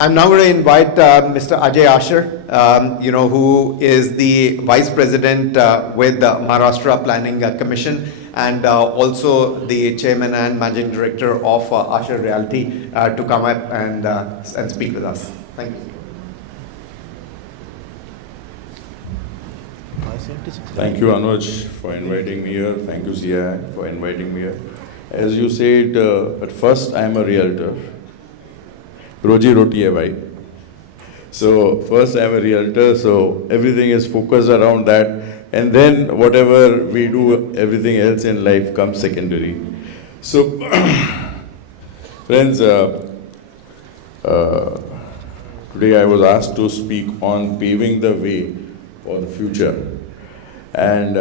I'm now going to invite Mr. Ajay Ashar, who is the Vice President with the Maharashtra Planning Commission and also the Chairman and Managing Director of Ashar Realty to come up and speak with us. Thank you. Thank you, Anuj, for inviting me here. Thank you, CII, for inviting me here. As you said, at first I am a realtor. Roji roti hai bhai. So first I am a realtor, so everything is focused around that, and then whatever we do, everything else in life comes secondary. So, friends, today I was asked to speak on paving the way for the future, and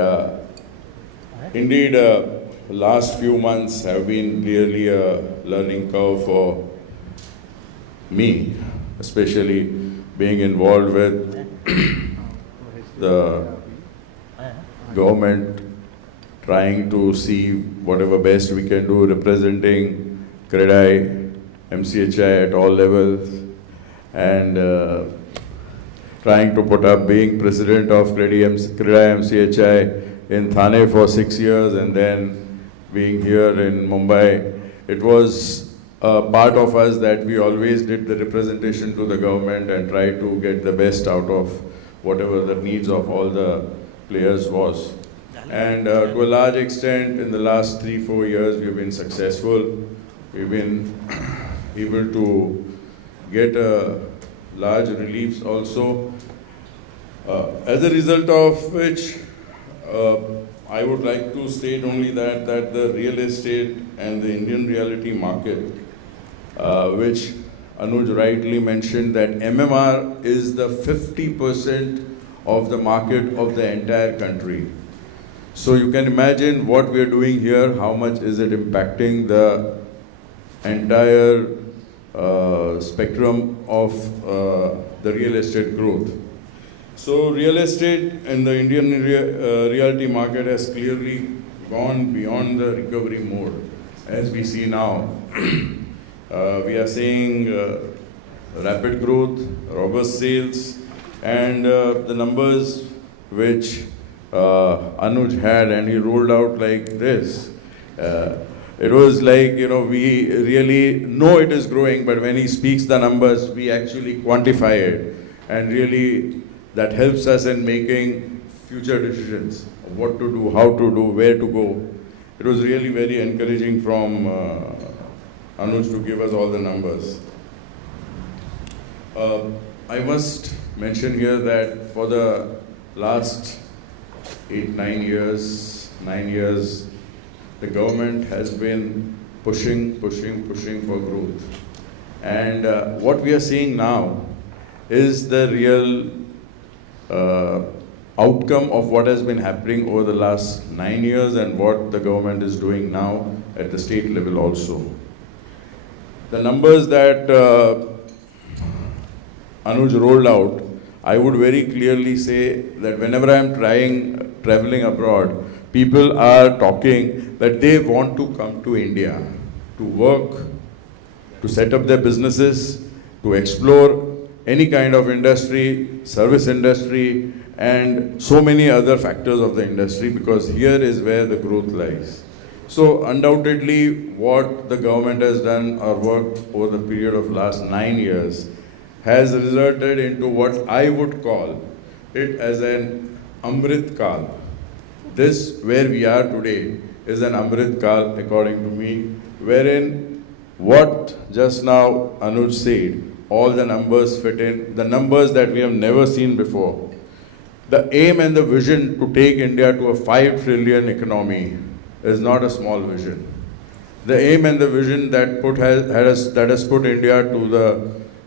indeed, last few months have been really a learning curve for me, especially being involved with the government, trying to see whatever best we can do, representing CREDI, MCHI at all levels, and trying to put up being president of CREDI MCHI in Thane for 6 years, and then being here in Mumbai. It was part of us that we always did the representation to the government and tried to get the best out of whatever the needs of all the players was. And to a large extent, in the last 3-4 years, we've been successful. We've been able to get large reliefs also. As a result of which, I would like to state only that the real estate and the Indian realty market, which Anuj rightly mentioned, that MMR is the 50% of the market of the entire country. So you can imagine what we are doing here, how much is it impacting the entire spectrum of the real estate growth. So real estate in the Indian realty market has clearly gone beyond the recovery mode. As we see now, we are seeing rapid growth, robust sales, and the numbers which Anuj had, and he rolled out like this. It was like, we really know it is growing, but when he speaks the numbers, we actually quantify it, and really that helps us in making future decisions of what to do, how to do, where to go. It was really very encouraging from Anuj to give us all the numbers. I must mention here that for the last 9 years, the government has been pushing for growth. And what we are seeing now is the real outcome of what has been happening over the last 9 years and what the government is doing now at the state level also. The numbers that Anuj rolled out, I would very clearly say that whenever I am traveling abroad, people are talking that they want to come to India to work, to set up their businesses, to explore any kind of industry, service industry, and so many other factors of the industry, because here is where the growth lies. So undoubtedly, what the government has done or worked over the period of last 9 years has resulted into what I would call it as an Amrit Kal. This, where we are today, is an Amrit Kal, according to me, wherein what just now Anuj said, all the numbers fit in, the numbers that we have never seen before. The aim and the vision to take India to a 5 trillion economy is not a small vision. The aim and the vision that has put India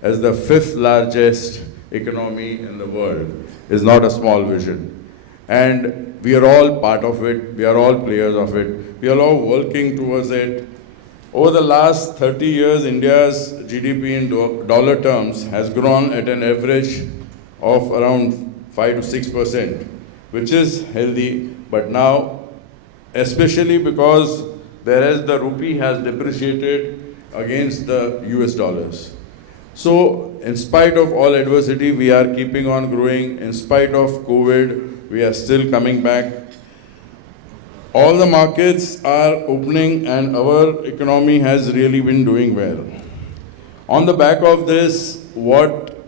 as the 5th largest economy in the world is not a small vision. And we are all part of it, we are all players of it, we are all working towards it. Over the last 30 years, India's GDP in dollar terms has grown at an average of around 5 to 6%, which is healthy, but now, especially because whereas the rupee has depreciated against the US dollars. So, in spite of all adversity, we are keeping on growing. In spite of COVID, we are still coming back. All the markets are opening and our economy has really been doing well. On the back of this, what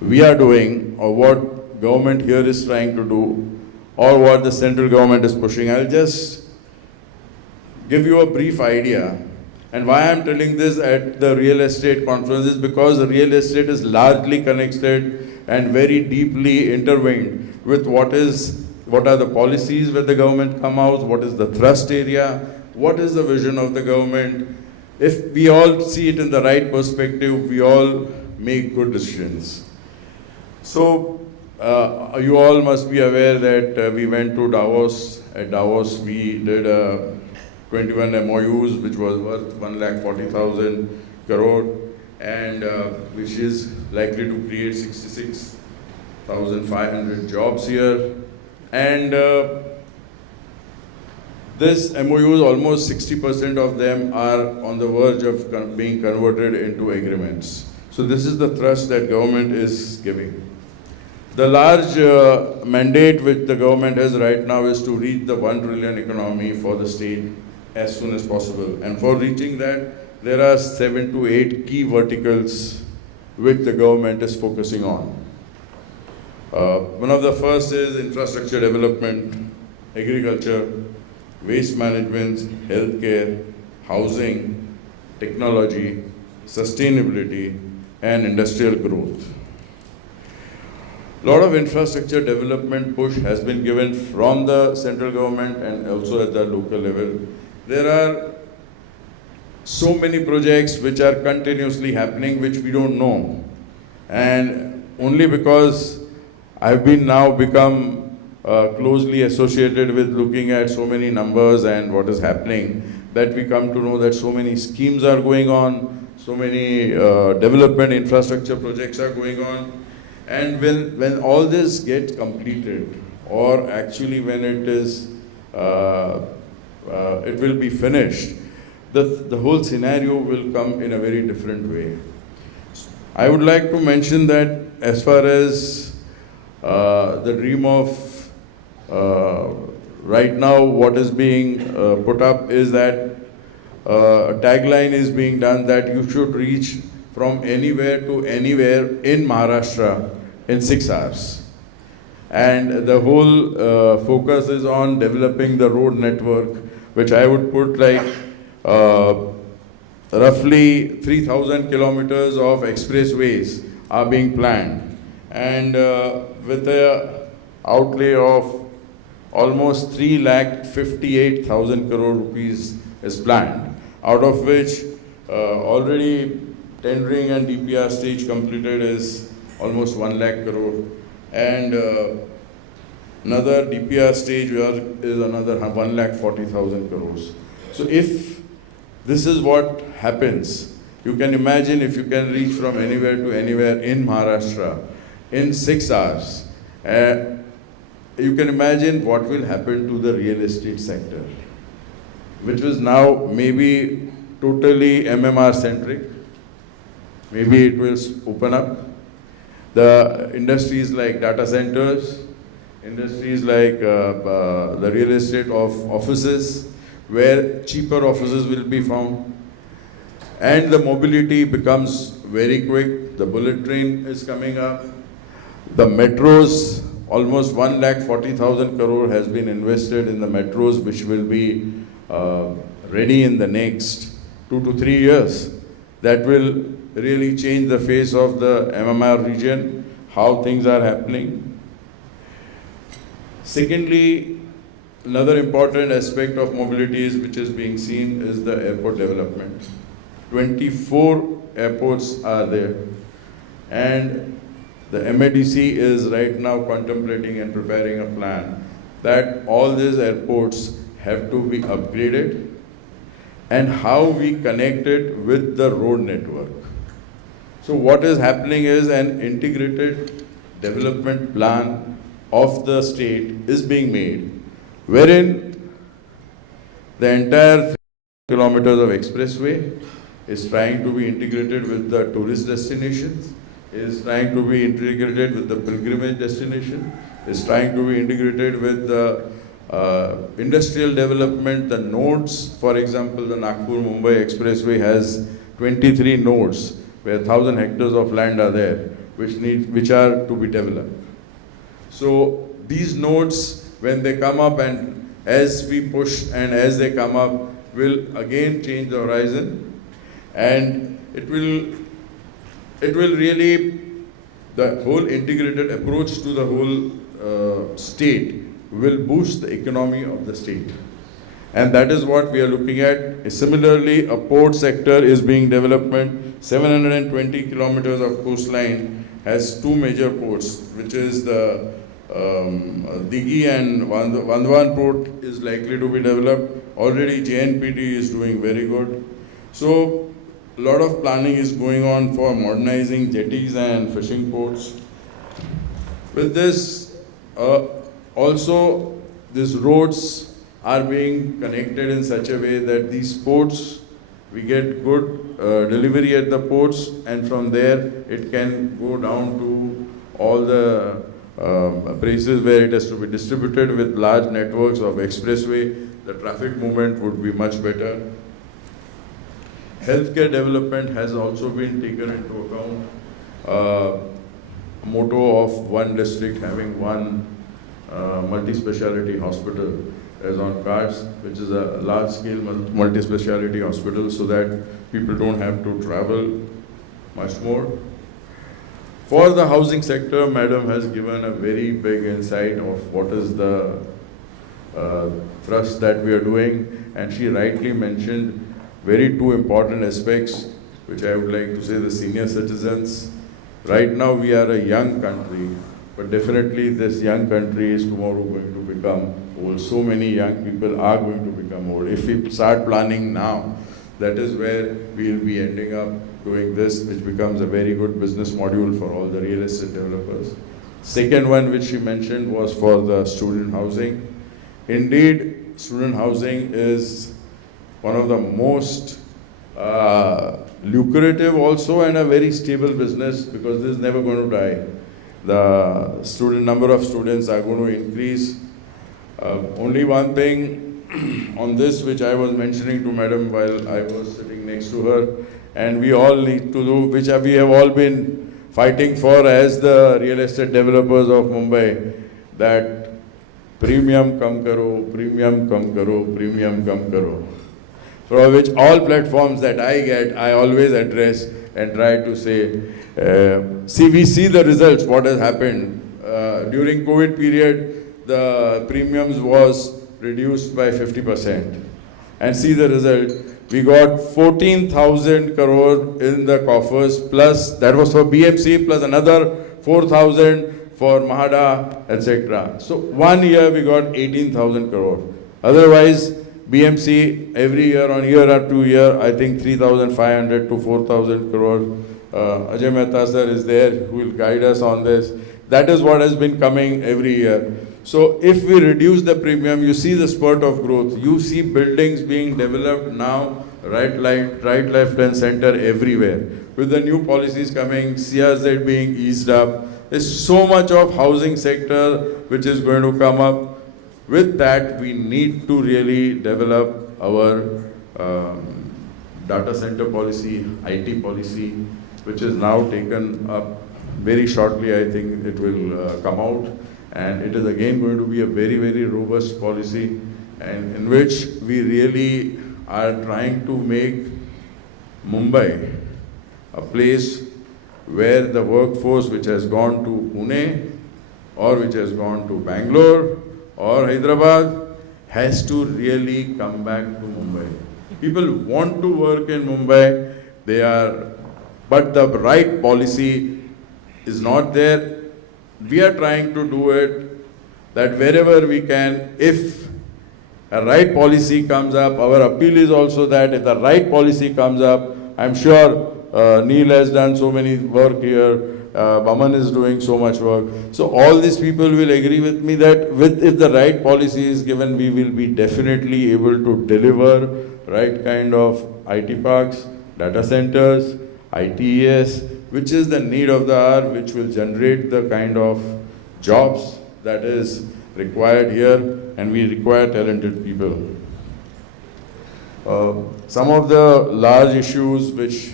we are doing or what government here is trying to do or what the central government is pushing, I'll just give you a brief idea. And why I'm telling this at the real estate conference is because the real estate is largely connected and very deeply intertwined with what are the policies where the government come out, what is the thrust area, what is the vision of the government. If we all see it in the right perspective, we all make good decisions. So you all must be aware that we went to Davos. At Davos, we did 21 MOUs, which was worth 1,40,000 crore, and which is likely to create 66,500 jobs here. And this MOUs, almost 60% of them are on the verge of being converted into agreements. So this is the thrust that government is giving. The large mandate which the government has right now is to reach the 1 trillion economy for the state as soon as possible. And for reaching that, there are 7 to 8 key verticals which the government is focusing on. One of the first is infrastructure development, agriculture, waste management, healthcare, housing, technology, sustainability, and industrial growth. A lot of infrastructure development push has been given from the central government and also at the local level. There are so many projects which are continuously happening which we don't know. And only because I've been now become closely associated with looking at so many numbers and what is happening, that we come to know that so many schemes are going on, so many development infrastructure projects are going on. And when all this gets completed, or actually when it is, it will be finished, the whole scenario will come in a very different way. I would like to mention that as far as the dream of right now what is being put up is that a tagline is being done that you should reach from anywhere to anywhere in Maharashtra in 6 hours. And the whole focus is on developing the road network, which I would put like roughly 3,000 kilometers of expressways are being planned. And with an outlay of almost 3,58,000 crore rupees is planned, out of which already tendering and DPR stage completed is almost 1 lakh crore, and another DPR stage is another 1,40,000 crores. So if this is what happens, you can imagine if you can reach from anywhere to anywhere in Maharashtra in 6 hours, you can imagine what will happen to the real estate sector, which was now maybe totally MMR centric. Maybe it will open up. The industries like data centers, industries like the real estate of offices, where cheaper offices will be found. And the mobility becomes very quick. The bullet train is coming up. The metros, almost 1,40,000 crore has been invested in the metros, which will be ready in the next 2 to 3 years. That will really change the face of the MMR region, how things are happening. Secondly, another important aspect of mobility which is being seen is the airport development. 24 airports are there, and the MADC is right now contemplating and preparing a plan that all these airports have to be upgraded and how we connect it with the road network. So what is happening is an integrated development plan of the state is being made, wherein the entire 3 kilometers of expressway is trying to be integrated with the tourist destinations, is trying to be integrated with the pilgrimage destination, is trying to be integrated with the industrial development, the nodes. For example, the Nagpur-Mumbai Expressway has 23 nodes where 1,000 hectares of land are there, which are to be developed. So these nodes, when they come up and as we push and as they come up, will again change the horizon, and it will really, the whole integrated approach to the whole state will boost the economy of the state. And that is what we are looking at. Similarly, a port sector is being developed. 720 kilometers of coastline has two major ports, which is the Dighi and Vandwan port is likely to be developed. Already JNPT is doing very good. So a lot of planning is going on for modernizing jetties and fishing ports. With this, also these roads are being connected in such a way that these ports, we get good delivery at the ports, and from there it can go down to all the places where it has to be distributed with large networks of expressway. The traffic movement would be much better. Healthcare development has also been taken into account. Motto of one district having one multi-speciality hospital is on cards, which is a large-scale multi-speciality hospital, so that people don't have to travel much more. For the housing sector, Madam has given a very big insight of what is the thrust that we are doing, and she rightly mentioned very two important aspects, which I would like to say: the senior citizens. Right now we are a young country, but definitely this young country is tomorrow going to become old. So many young people are going to become old. If we start planning now, that is where we will be ending up doing this, which becomes a very good business module for all the real estate developers. Second one which she mentioned was for the student housing. Indeed, student housing is one of the most lucrative also, and a very stable business, because this is never going to die. The number of students are going to increase. Only one thing on this which I was mentioning to Madam while I was sitting next to her, and we all need to do, which we have all been fighting for as the real estate developers of Mumbai, that premium kam karo, premium kam karo, premium kam karo. For which all platforms that I get, I always address and try to say, we see the results, what has happened. During COVID period, the premiums was reduced by 50%. And see the result. We got 14,000 crore in the coffers, plus that was for BMC, plus another 4,000 for Mahada, etc. So 1 year we got 18,000 crore. Otherwise, BMC every year on year or 2 year, I think 3,500 to 4,000 crore. Ajay Mehta sir is there who will guide us on this. That is what has been coming every year. So if we reduce the premium, you see the spurt of growth. You see buildings being developed now, right, left and center everywhere. With the new policies coming, CRZ being eased up, there's so much of housing sector which is going to come up. With that, we need to really develop our data center policy, IT policy, which is now taken up very shortly. I think it will come out, and it is again going to be a very, very robust policy, and in which we really are trying to make Mumbai a place where the workforce which has gone to Pune or which has gone to Bangalore or Hyderabad has to really come back to Mumbai. People want to work in Mumbai, but the right policy is not there. We are trying to do it, that wherever we can, if a right policy comes up, our appeal is also that if the right policy comes up, I'm sure Neil has done so many work here, Baman is doing so much work. So all these people will agree with me that if the right policy is given, we will be definitely able to deliver right kind of IT parks, data centers, ITES, which is the need of the hour, which will generate the kind of jobs that is required here, and we require talented people. Some of the large issues which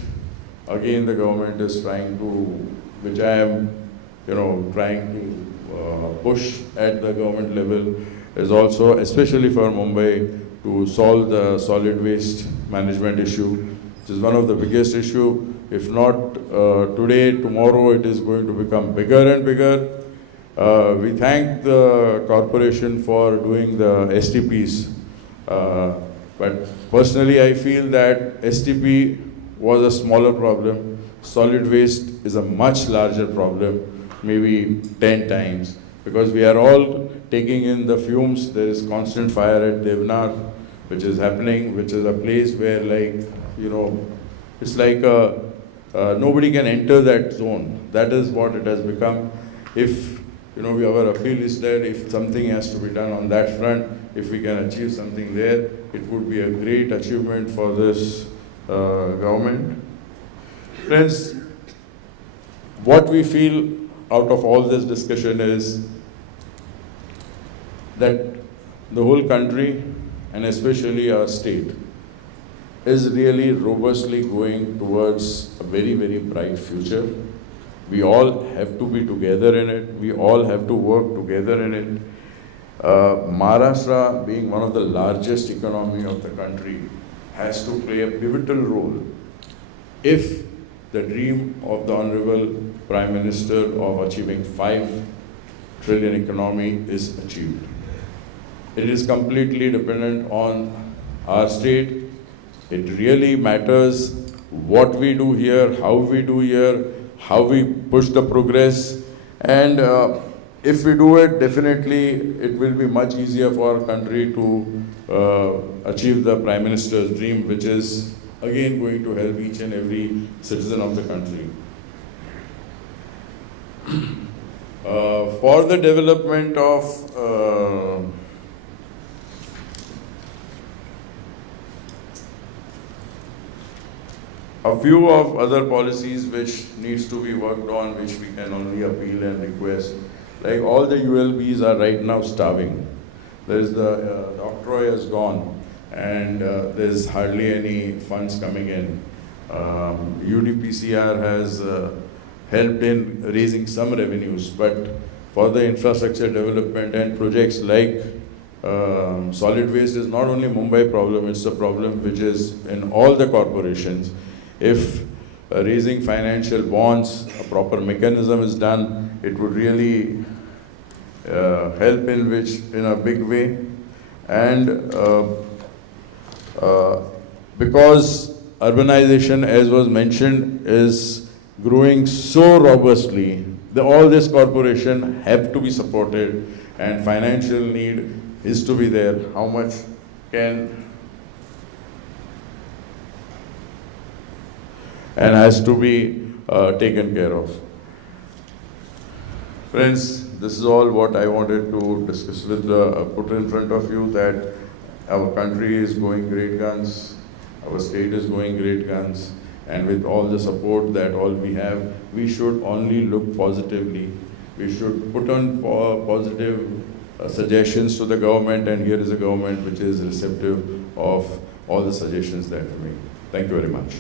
again the government is trying to, which I am trying to push at the government level, is also, especially for Mumbai, to solve the solid waste management issue, which is one of the biggest issue. If not today, tomorrow it is going to become bigger and bigger. We thank the corporation for doing the STPs. But personally, I feel that STP was a smaller problem. Solid waste is a much larger problem, maybe 10 times, because we are all taking in the fumes. There is constant fire at Devnar, which is happening, which is a place where, it's like nobody can enter that zone. That is what it has become. If our appeal is that if something has to be done on that front, if we can achieve something there, it would be a great achievement for this government. Friends, what we feel out of all this discussion is that the whole country, and especially our state, is really robustly going towards a very, very bright future. We all have to be together in it. We all have to work together in it. Maharashtra, being one of the largest economy of the country, has to play a pivotal role if the dream of the Honorable Prime Minister of achieving 5 trillion economy is achieved. It is completely dependent on our state. It really matters what we do here, how we do here, how we push the progress, and if we do it, definitely it will be much easier for our country to achieve the Prime Minister's dream, which is again going to help each and every citizen of the country. For the development of a few of other policies which needs to be worked on, which we can only appeal and request. Like all the ULBs are right now starving. There is the Octroi has gone, and there's hardly any funds coming in. UDPCR has helped in raising some revenues, but for the infrastructure development and projects like solid waste is not only Mumbai problem, it's a problem which is in all the corporations. If raising financial bonds, a proper mechanism is done, it would really help in a big way. And because urbanization, as was mentioned, is growing so robustly, all this corporation have to be supported, and financial need is to be there. How much can and has to be taken care of. Friends, this is all what I wanted to discuss put in front of you, that our country is going great guns, our state is going great guns, and with all the support that all we have, we should only look positively. We should put on positive suggestions to the government, and here is a government which is receptive of all the suggestions that we make. Thank you very much.